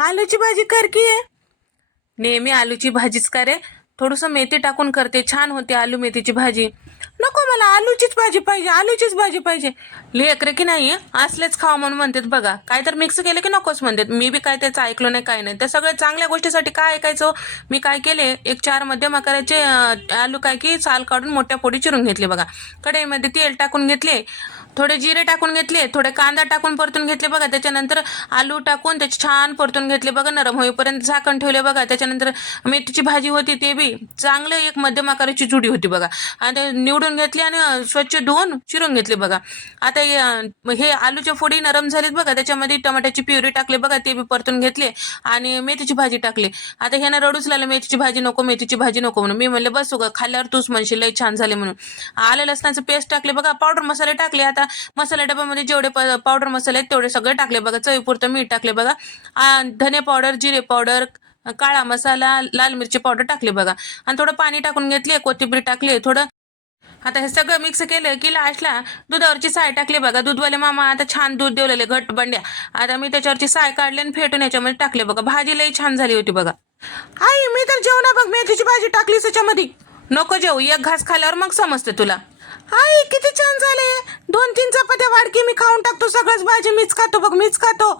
आलूची भाजी कर की आहे. नेहमी आलूची भाजीच का रे? थोडंसं मेथी टाकून करते, छान होते आलू मेथीची भाजी. नको, मला आलूचीच भाजी पाहिजे, आलूचीच भाजी पाहिजे. लेकरे की नाही असलेच खावा म्हणून म्हणतात बघा. काय तर मिक्स केलं की नकोच म्हणतात. मी बी काय त्याचं ऐकलो नाही, काय नाही. त्या सगळ्या चांगल्या गोष्टीसाठी काय ऐकायचं. मी काय केले, एक 4 मध्यम आकाराचे आलू काय की साल काढून मोठ्या फोडी चिरून घेतले बघा. कढईमध्ये तेल टाकून घेतले, थोडे जिरे टाकून घेतले, थोडे कांदा टाकून परतून घेतले बघा. त्याच्यानंतर आलू टाकून त्याचे छान परतून घेतले बघा, नरम होईपर्यंत झाकण ठेवले बघा. त्याच्यानंतर मेथीची भाजी होती ते बी चांगलं एक मध्यम आकाराची जुडी होती बघा. आणि ते निवडून घेतली आणि स्वच्छ धुवून चिरून घेतले बघा. आता हे आलूच्या फोडी नरम झालीत बघा. त्याच्यामध्ये टमाट्याची प्युरी टाकले बघा, ते बी परतून घेतले आणि मेथीची भाजी टाकली. आता ह्यानं रडूच लागलं, मेथीची भाजी नको, मेथीची भाजी नको म्हणून. मी म्हणले बसू ग, खाल्ल्यावर तूच म्हणशील लई छान झाले म्हणून. आलं लसणाचं पेस्ट टाकले बघा, पावडर मसाले टाकले. आता मसाला डब्यामध्ये जेवढे पावडर मसाले आहेत तेवढे सगळे टाकले बघा. चवीपुरतं मीठ टाकले बघा. धने पावडर, जिरे पावडर, काळा मसाला, लाल मिरची पावडर टाकली बघा. आणि थोडं पाणी टाकून घेतले, कोथिंबीर टाकली थोडं. आता हे सगळं मिक्स केलं की लास्टला दुधावरची साय टाकली बघा. दूधवाले मामा आता छान दूध देवलेले घट बंड्या. आता मी त्याच्यावरची साय काढले आणि फेटून याच्यामध्ये टाकले बघा. भाजी लई छान झाली होती बघा. आई मी तर जेवणा बघ, मेथीची भाजी टाकलीस त्याच्यामध्ये. नको जेवू, एक घास खाल्यावर मग समजते तुला. आई किती छान झाले. 2-3 चपात्या वाढकी मी खाऊन टाकतो, सगळंच भाजी मीच खातो बघ, मीच खातो.